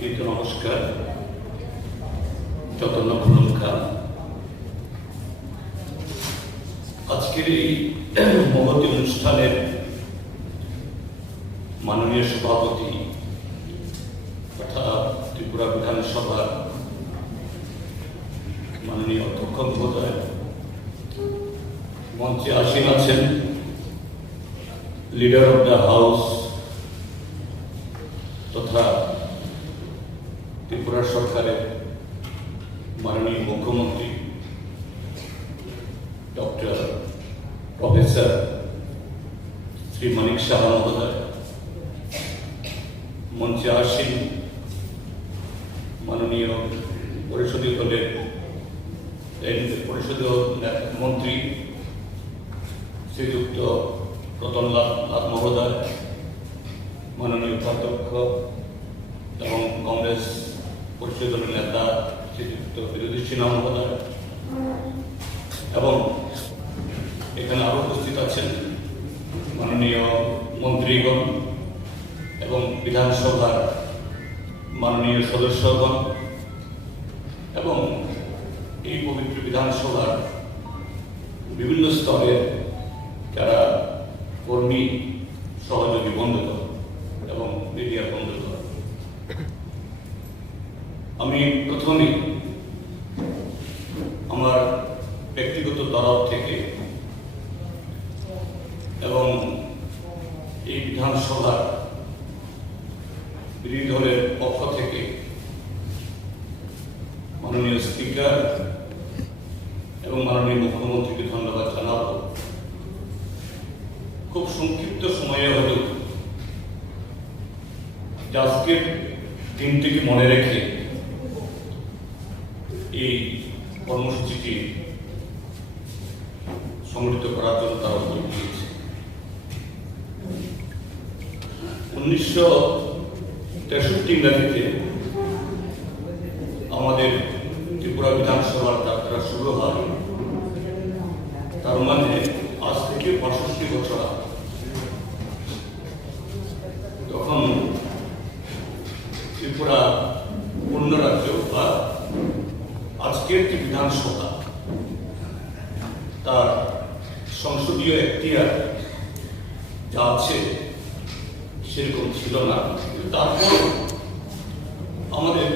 বিনীত নমস্কার। চতন্য প্রলঙ্কা আজকের এই মহতী অনুষ্ঠানের মাননীয় সভাপতি তথা ত্রিপুরা বিধানসভার মাননীয় অধ্যক্ষ মহোদয়, মঞ্চে আসীন আছেন লিডার অফ দ্য হাউস তথা ত্রিপুরা সরকারের মাননীয় মুখ্যমন্ত্রী ডক্টর প্রফেসর শ্রী মানিক সাহা মহোদয়, মঞ্চে আসীন মাননীয় পরিষদীয় দলের পরিষদীয় মন্ত্রী শ্রীযুক্ত রতনলাল মহোদয়, মাননীয় উপাধ্যক্ষ এবং কংগ্রেস পরিষদীয় দলের নেতা শ্রীযুক্ত বিরোধী সিনহা মহোদয়, এবং এখানে আরো উপস্থিত আছেন মাননীয় মন্ত্রীগণ এবং বিধানসভার মাননীয় সদস্যগণ এবং এই পবিত্র বিধানসভার বিভিন্ন স্তরের যারা কর্মী, সহযোগী বন্ধুগণ এবং মিডিয়া বন্ধুগণ, আমি প্রথমেই আমার ব্যক্তিগত তরফ থেকে এবং এই বিধানসভার বিরোধী দলের পক্ষ থেকে মাননীয় স্পিকার এবং মাননীয় মুখ্যমন্ত্রীকে ধন্যবাদ জানাব। খুব সংক্ষিপ্ত সময়ে হলেও আজকের দিনটিকে মনে রেখে এই কর্মসূচিটি সংগঠিত করার জন্য তারা উদ্যোগ নিয়েছে। 1963 ইংরাজিতে আমাদের ত্রিপুরা বিধানসভার যাত্রা শুরু হয়, তার মানে আজ থেকে 65 বছর আগে। তখন ত্রিপুরা পূর্ণ রাজ্য বা আজকের যে বিধানসভা তার সংসদীয় এখতিয়ার যা আছে সেরকম ছিল না। তারপর আমাদের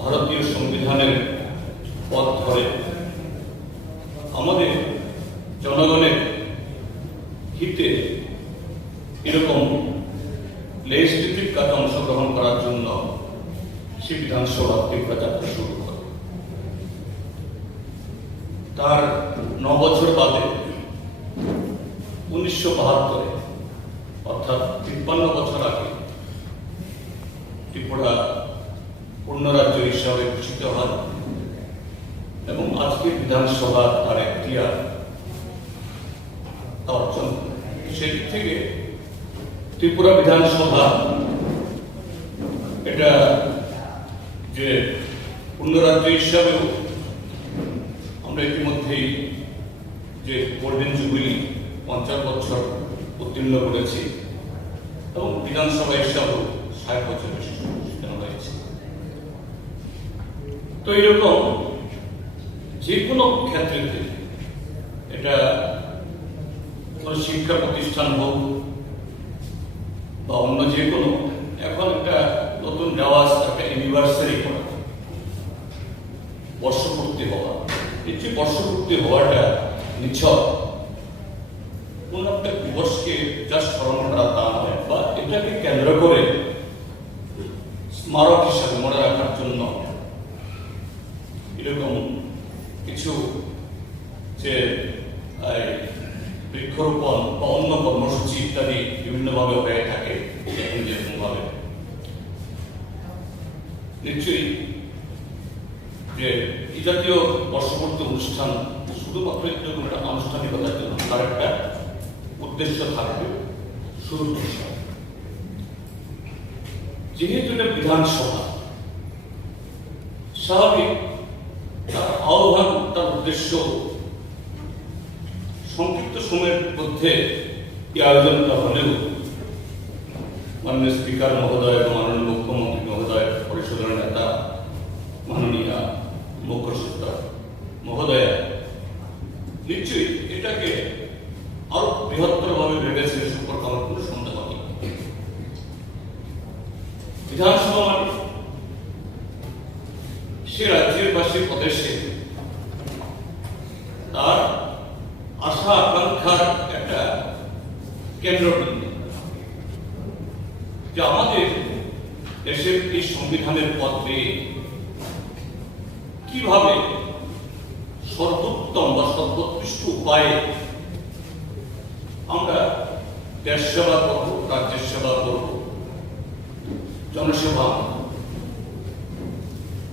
ভারতীয় সংবিধানের পথ ধরে আমাদের জনগণের হিতে এরকম লেজিসলেটিভ কাজে অংশগ্রহণ করার জন্য সে বিধানসভা ত্রিপুরা যাত্রা শুরু করে। তার 9 বছর বাদে 1972 অর্থাৎ 53 বছর আগে ত্রিপুরা পূর্ণ রাজ্য হিসাবে ঘোষিত হয় এবং আজকে বিধানসভা তার এখতিয়ার অর্জন। সেই থেকে ত্রিপুরা বিধানসভা এটা যে পূর্ণ রাজ্য হিসাবেও আমরা ইতিমধ্যেই যে গোল্ডেন জুবিলি 50 বছর উত্তীর্ণ করেছি এবং বিধানসভা হিসাবেও 60 বছরের সেখানে হয়েছে। তো এরকম যে কোনো ক্ষেত্রে এটা কোনো শিক্ষা প্রতিষ্ঠান হোক বা অন্য যে কোনো, এখন একটা নতুন রেওয়াজ, একটা অ্যানিভার্সারি করা, বর্ষপূর্তি হওয়া। এই যে বর্ষপূর্তি হওয়াটা নিছক কোন একটা দিবসকে যা স্মরণ করা তা নয়, বা এটাকে কেন্দ্র করে স্মারক হিসাবে মনে রাখার জন্য এরকম কিছু যে বৃক্ষরোপণ বা অন্য কর্মসূচি ইত্যাদি বিভিন্নভাবে হয়ে থাকে। যেরকমভাবে নিশ্চয়ই যে এই জাতীয় বর্ষপূর্তি অনুষ্ঠান শুধুমাত্র এরকম একটা আনুষ্ঠানিকতার জন্য, তার একটা উদ্দেশ্য থাকবে। শুরুর বিষয় যেহেতু এটা বিধানসভা, স্বাভাবিক তার আহ্বান, তার উদ্দেশ্য সংক্ষিপ্ত সময়ের মধ্যে এই আয়োজনটা হলেও মাননীয় স্পিকার মহোদয় এবং মাননীয় মুখ্যমন্ত্রী মহোদয় বিধানসভা মানে সে রাজ্যের বা সে প্রদেশে তার আশা আকাঙ্ক্ষার একটা কেন্দ্রবিন্দু, যে আমাদের দেশের এই সংবিধানের পথ বেয়ে কিভাবে সর্বোত্তম বা সর্বোৎকৃষ্ট উপায়ে আমরা দেশ সেবা করব, রাজ্যের সেবা করব, জনসেবা,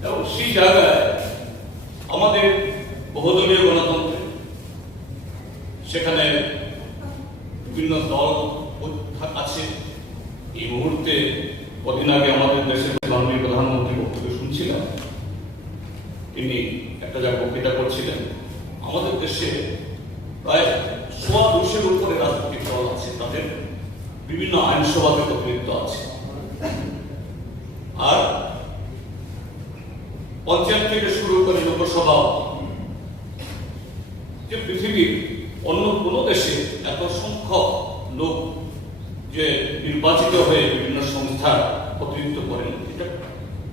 এবং সেই জায়গায় আমাদের বহুদলীয় গণতন্ত্রে সেখানে বিভিন্ন দল আছে। এই মুহূর্তে কদিন আগে আমাদের দেশের মাননীয় প্রধানমন্ত্রী বক্তব্য শুনছিলাম, তিনি একটা জায়গায় বক্তৃতা করছিলেন। আমাদের দেশে প্রায় 200-এর উপরে রাজনৈতিক দল আছে, তাদের বিভিন্ন আইনসভাতে প্রতিনিধিত্ব আছে, আর পঞ্চায়েত থেকে শুরু করে লোকসভা, যে পৃথিবীর অন্য কোনো দেশে এত সংখ্যক লোক যে নির্বাচিত হয়ে বিভিন্ন সংস্থার প্রতিনিধিত্ব করেন, এটা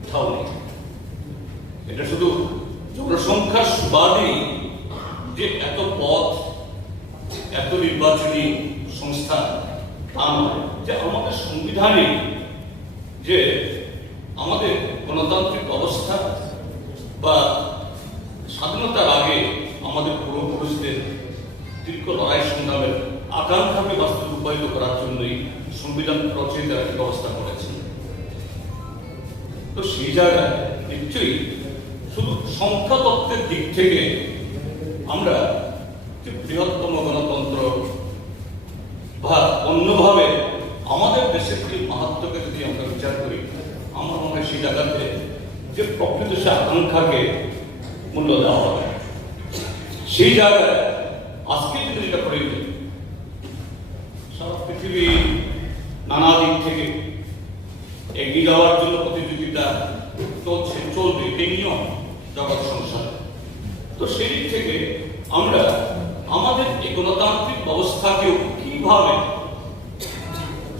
কোথাও নেই। এটা শুধু জনসংখ্যার সুবাদেই যে এত পদ, এত নির্বাচনী সংস্থা, তা নয়। যে আমাদের সংবিধানে যে আমাদের গণতান্ত্রিক অবস্থা বা স্বাধীনতার আগে আমাদের পূর্বপুরুষদের দীর্ঘ লড়াই সংগ্রামের আকাঙ্ক্ষাকে বাস্তবে রূপায়িত করার জন্যই সংবিধান রচয়িতারা একটি ব্যবস্থা করেছেন। তো সেই জায়গায় নিশ্চয়ই শুধু সংখ্যা তত্ত্বের দিক থেকে আমরা যে বৃহত্তম গণতন্ত্র বা অন্যভাবে আমাদের দেশের যে মাহাত্ম্যকে যদি আমরা বিচার করি, আমার মনে হয় সেই জায়গাতে যে প্রকৃত সে আকাঙ্ক্ষাকে মূল্য দেওয়া হবে। সেই জায়গায় আজকে যদি যেটা প্রয়োজন, সারা পৃথিবী নানা দিক থেকে এগিয়ে যাওয়ার জন্য প্রতিযোগিতা চলছে, চলবে, এই নিয়ম জগৎ সংসার। তো সেই দিক থেকে আমরা আমাদের এই গণতান্ত্রিক ব্যবস্থাকেও কিভাবে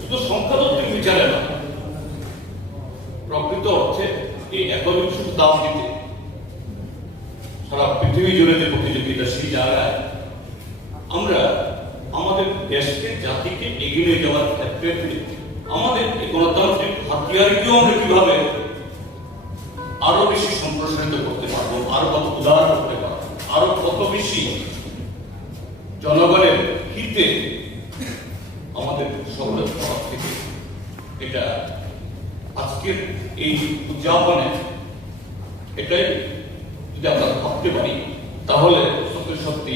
শুধু সংখ্যাতত্ত্বের বিচারে না, প্রকৃত অর্থে এই একবিংশ শতাব্দীতে সারা পৃথিবী জুড়ে যে প্রতিযোগিতা, সেই জায়গায় আমরা আমাদের দেশকে, জাতিকে এগিয়ে নিয়ে যাওয়ার ক্ষেত্রে আমাদের এই গণতান্ত্রিক হাতিয়ারকেও আমরা কিভাবে আরো বেশি সম্প্রসারিত করতে পারবো, আরো কত উদার করতে পারবো, আরো কত বেশি জনগণের হিতে আমাদের সকলের তরফ থেকে এটা আজকের এই উদযাপনে এটাই যদি আমরা ভাবতে পারি, তাহলে সত্যি সত্যি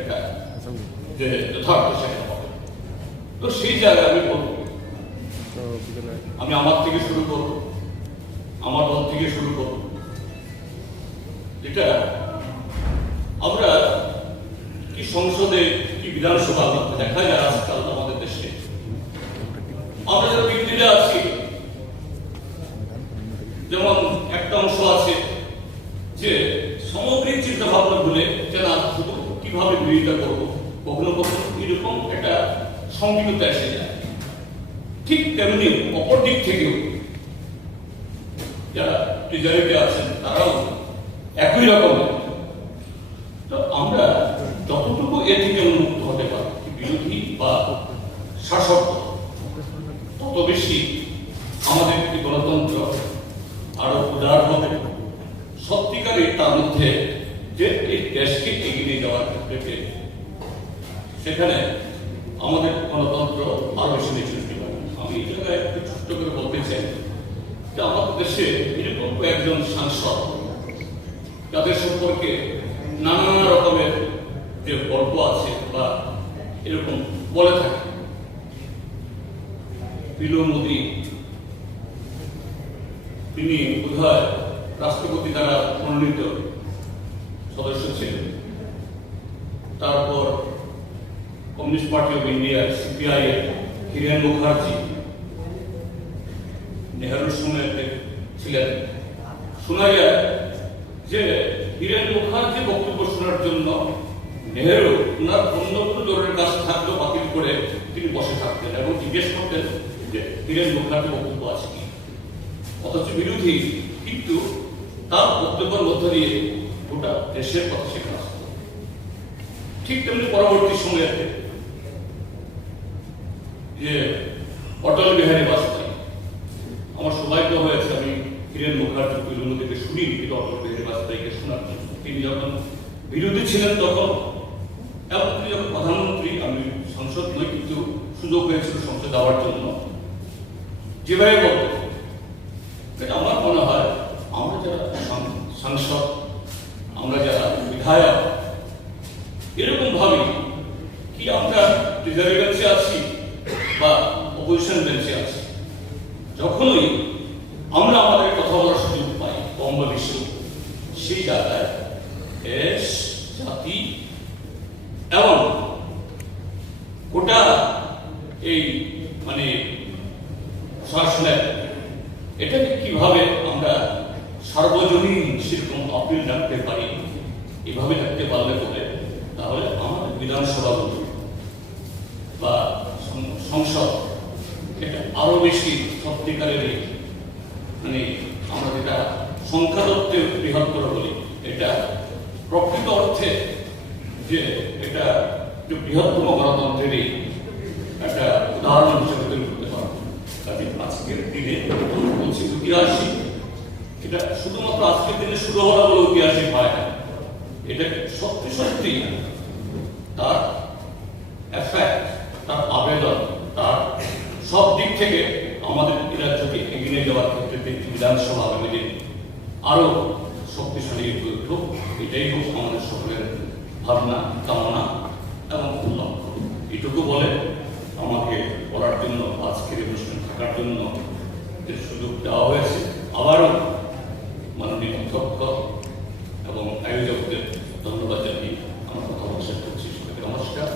এটা যে যথার্থ সেটা হবে। তো সেই জায়গায় আমি বলবো, আমি আমার থেকে শুরু করব, আমার দল থেকে শুরু করব, যেটা আমরা কি সংসদে কি বিধানসভা দেখা যায় আজকাল আমাদের দেশে, আমরা যারা বিরোধীরা আছি, যেমন একটা অংশ আছে যে সামগ্রিক চিন্তা ভাবনা ভুলে যে না শুধু কিভাবে বিরোধিতা করবো, কখনো কখনো এরকম একটা সংকীর্ণতা এসে যায়। ঠিক তেমনি অপর দিক থেকেও যারা ট্রেজারিতে আছেন তারাও একই রকম। তো আমরা যতটুকু এ থেকে মুক্ত হতে পারি, বিরোধী বা শাসক, তত বেশি আমাদের গণতন্ত্র আরো উদার হবে, সত্যিকারে তার মধ্যে যে এই দেশকে এগিয়ে নিয়ে যাওয়ার ক্ষেত্রে সেখানে আমাদের গণতন্ত্র আরো বেশি নিশ্চিত হবে। আমি এই জায়গায় একটু ছোট্ট করে বলতে চাই যে আমাদের দেশে এরকম কয়েকজন সাংসদ যাদের সম্পর্কে নানা রকমের যে গল্প আছে বা এরকম বলে থাকে। পিলো মোদী, তিনি বোধহয় রাষ্ট্রপতি দ্বারা মনোনীত সদস্য ছিলেন। তারপর communist party of India CPI এর হিরেন মুখার্জি নেহরুর সময় ছিলেন। শোনা যায় যে হিরেন মুখার্জি বক্তব্য শোনার জন্য নেহরু ওনার অন্য কোনো জোরের কাছে থাকলেও বাতিল করে তিনি বসে থাকতেন এবং জিজ্ঞেস করতেন যে হিরেন মুখার্জি বক্তব্য আছে কি। অথচ বিরোধী, কিন্তু তার বক্তব্যের মধ্য দিয়ে গোটা দেশের কথা সেখানে আসত। ঠিক তেমনি পরবর্তী সময়ে যে অটল বিহারী বাজপেয়ী, আমার সৌভাগ্য হয়েছে আমি হিরেন মুখার্জি বিভিন্ন থেকে শুনি, কিন্তু অটল বিহারী বাজপেয়ীকে শোনার জন্য। তিনি যখন বিরোধী ছিলেন তখন, এবং তিনি যখন প্রধানমন্ত্রী, আমি সংসদ নই কিন্তু সুযোগ হয়েছিল সংসদ দেওয়ার জন্য, যেভাবে বলতেন, এটা আমার মনে হয় আমরা যারা সাংসদ, আমরা যারা বিধায়ক, এরকম ভাবে কি আমরা রিজার্ভ বেঞ্চে আছি বা অপোজিশন বেঞ্চে আছি, যখনই আমরা আমাদের কথা বলার সুযোগ পাই কম বা বেশি, সেই জায়গায় দেশ, জাতি এবং গোটা এই মানে শাসনের এটাকে কিভাবে আমরা সার্বজনীন সেরকম আপিল রাখতে পারি, এভাবে থাকতে পারলে বলে, তাহলে আমাদের বিধানসভাগুলো বা সংসদ এটা আরো বেশি সত্যিকারের মানে আমরা যেটা সংখ্যাতত্ত্বে বৃহত্তর বলি, এটা প্রকৃত অর্থে যে এটা যে বৃহত্তম গণতন্ত্রেরই একটা উদাহরণ হিসেবে তৈরি করতে পারবো। কাজে আজকের দিনে বলছি ঐতিহাসিক, এটা শুধুমাত্র আজকের দিনে শুরু হওয়া বলে ঐতিহাসিক হয় না, এটা সত্যি সত্যি তার এফেক্ট, তার আবেদন, তার সব দিক থেকে আমাদের রাজ্যকে এগিয়ে যাওয়ার ক্ষেত্রে বিধানসভা আগামী দিন আরো শক্তিশালী হয়ে উঠুক, এটাই হোক আমাদের সকলের ভাবনা, কামনা এবং লক্ষ্য। এটুকু বলে আমাকে বলার জন্য, আজকের অনুষ্ঠান থাকার জন্য যে সুযোগ দেওয়া হয়েছে, আবারও মাননীয় অধ্যক্ষ এবং আয়োজকদের ধন্যবাদ জানিয়ে আমার কথা শেষ করছি। নমস্কার।